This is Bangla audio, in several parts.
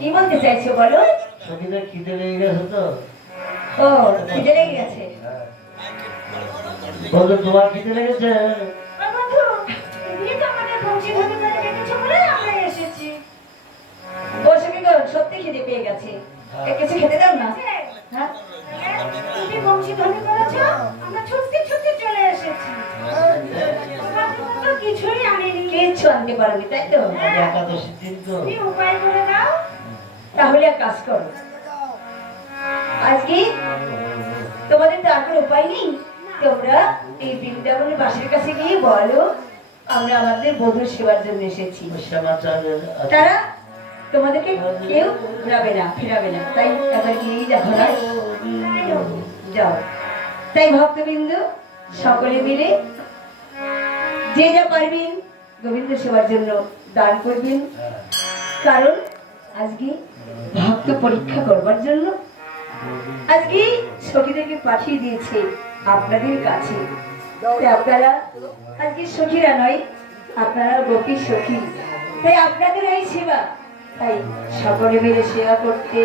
কি বলতে চাইছো বলো? সখীদের খিদে লেগে গেছে তো। ও খিদে লেগে গেছে। বলতো তোমার খিদে লেগেছে? ও সখী গো, সত্যি খিদে পেয়ে গেছে, কিছু খেতে দাও না। হ্যাঁ তুমি বংশীধ্বনি করেছো, আমরা ছুটতে ছুটতে চলে এসেছি। কিছুই আনিনি। কিচ্ছু আনতে পারবি তাই তো? একাদশী দিন তো। তুমি উপায় করে দাও। তাহলে এক কাজ করো, আজকে তোমাদের তো আর কোনো উপায় নেই, তোমরা এই বৃন্দাবনের বাসের কাছে গিয়ে বলো আমরা আমাদের বধূর সেবার জন্য এসেছি। তারা তোমাদেরকে কেউ ঘুরাবে না, ফিরাবে না, তাই একবার গিয়েই দেখো না। যাও। তাই ভক্তবিন্দু সকলে মিলে যে যা পারবেন গোবিন্দ সেবার জন্য দান করবেন, কারণ আজকে ভক্ত পরীক্ষা করবার জন্য আজকে সখীদেরকে পাঠিয়ে দিয়েছে আপনাদের কাছে। তাই আপনারা আজকে সখীরা নয়, আপনারা গোপী সখী, তাই আপনাদের এই সেবা, তাই সকলে মিলে সেবা করতে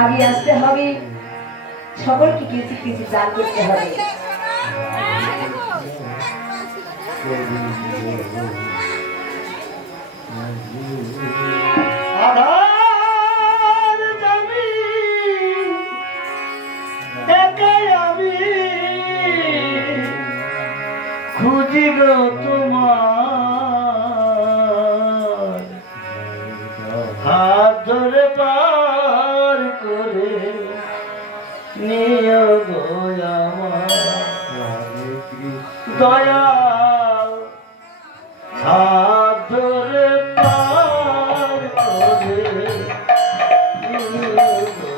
আগে আসতে হবে, সকলকে কিছু কিছু দান করতে হবে। খুঁজি গো তোমার, হাত ধরে পার করে নিও গো আমার দয়া, হাত ধরে পার করে নিও গো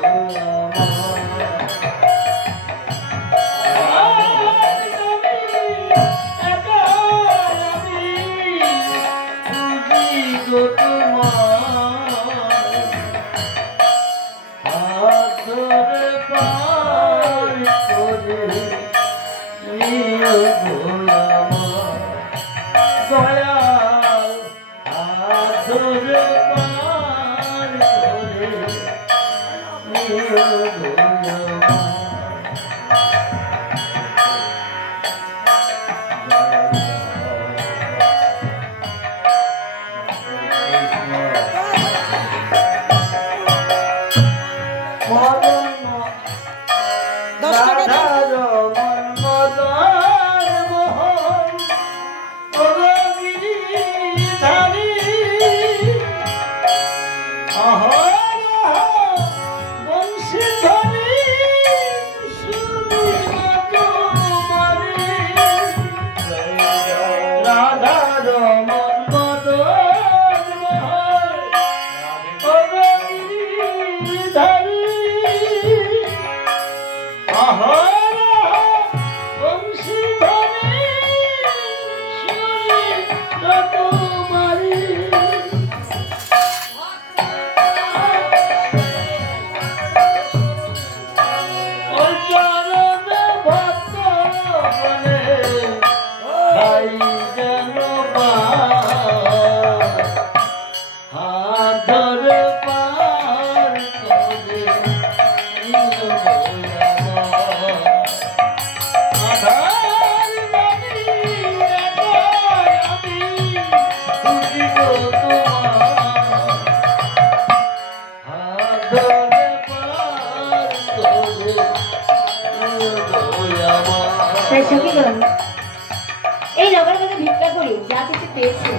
এই নগর মধ্যে ভিক্ষা করে যা কিছু পেয়েছে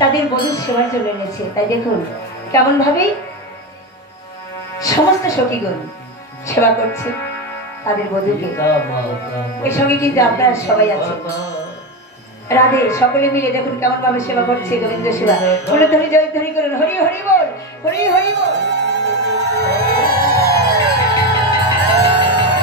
তাদের বধূর সেবার জন্য এনেছে। তাই দেখুন কেমন ভাবে সমস্ত সখীগণ সেবা করছে তাদের বধূকে। এর সঙ্গে কিন্তু আপনারা সবাই আছে, রাধে সকলে মিলে দেখুন কেমন ভাবে সেবা করছে গোবিন্দ সেবা। বলে ধরি জয় ধরি করুন, হরি হরি বল, হরি হরি।